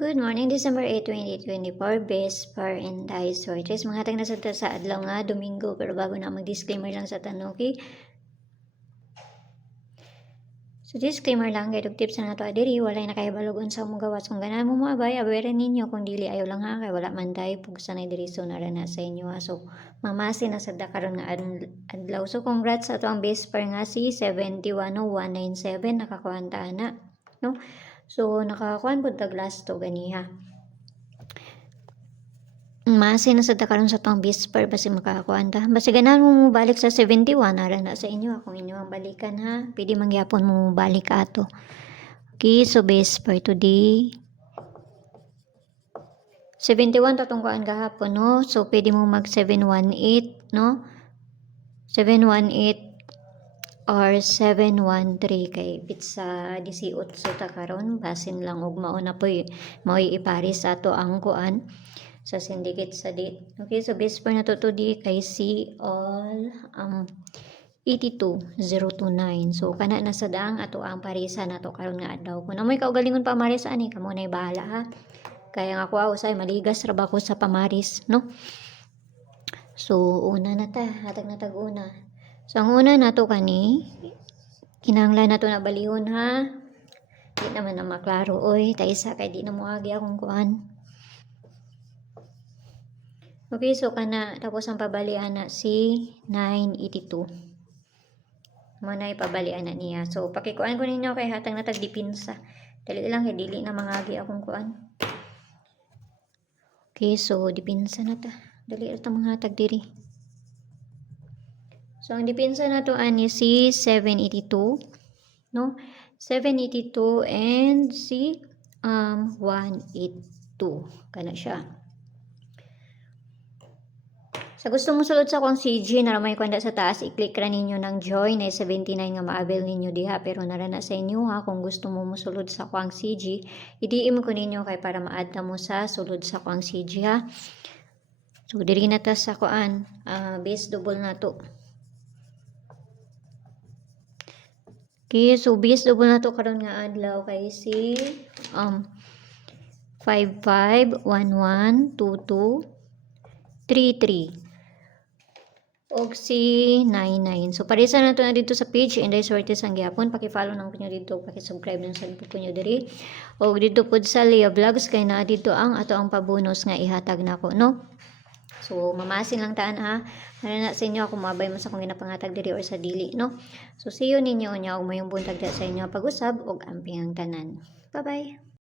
Good morning, December 8, 2024, best par and die sorties. Mga tag na sa adlaw nga, Domingo, pero bago na mag-disclaimer lang sa tanong, okay? So, disclaimer lang, kay tips na nato adiri, walay na kayo balogon sa mong gawas. Kung ganahan mo maabay, abayaran ninyo, kung dili ayaw lang ha, kay wala man tayo, pugsa na diri, so narana sa inyo ha. So, mamasin na sa dakaron nga adlaw. So, congrats sa ato ang best par nga si 710197, nakakuhantaan na, no? So, nakakuhan po taglas to ganiha. Masi na sa karon sa tong whisper basi makakuan ta. Basi ganahan mo balik sa 71 ara na sa inyo akong inyo ang balikan ha. Pwede mangyapon mo balik ato. Okay, so whisper today. 71 tatong kuan gahapon no. So pwede mo mag 718 no. 718 or 713 kay pizza 18 ta karon basin lang og mauna poy maoy iparis ato ang kuan sa syndicate sa date. Okay, so base per na to today kay C all 82029. So kana na sa daang ato ang parisa nato karon nga adlaw. Kung amoy kaugalingon pamaris ani kamo nay bahala ha. Kaya nga ako usay maligas ra ba ko sa pamaris, no? So una na ta, hatag na tag una. So ang una nato kani kinahanglan nato na balihon ha. Di naman na maklaro oy, ta isa kay di na mo agi akong kuan. Okay, so kana tapos ang pabalian na si 982. Mo na ipabalian na niya. So pakikuan ko ninyo kay hatang natag dipinsa. Dali lang kay dili na mangagi akong kuan. Okay, so dipinsa na ta. Dali ra ta manghatag diri. So ang dipinsa na to ani si 782, no? 782 and si 182 kana siya. Sa gusto mo sulod sa akong CG na may kwanda sa taas, i-click ra ninyo ng join na 79 nga ma-avail ninyo diha pero narana sa inyo ha kung gusto mo musulod sa akong CG, i-DM ko ninyo kay para ma-add na mo sa sulod sa akong CG ha. So diri na ta sa kuan, base double na to. Okay, so base double na to karon nga adlaw kay si 55112233 og si 99. So parisa na to na dito sa page Inday Sortes ang gyapon. Paki-follow nang kunyo dito, paki-subscribe nang sa kunyo diri. Og dito pud sa Leah Vlogs kay naa dito ang ato ang pabonus nga ihatag nako, no? So mamasin lang taan ha. Ano na sa inyo ako mabay mo sa kung ginapangatag diri or sa dili, no? So see you ninyo nya og mayong buntag sa inyo pag-usab og amping ang tanan. Bye-bye.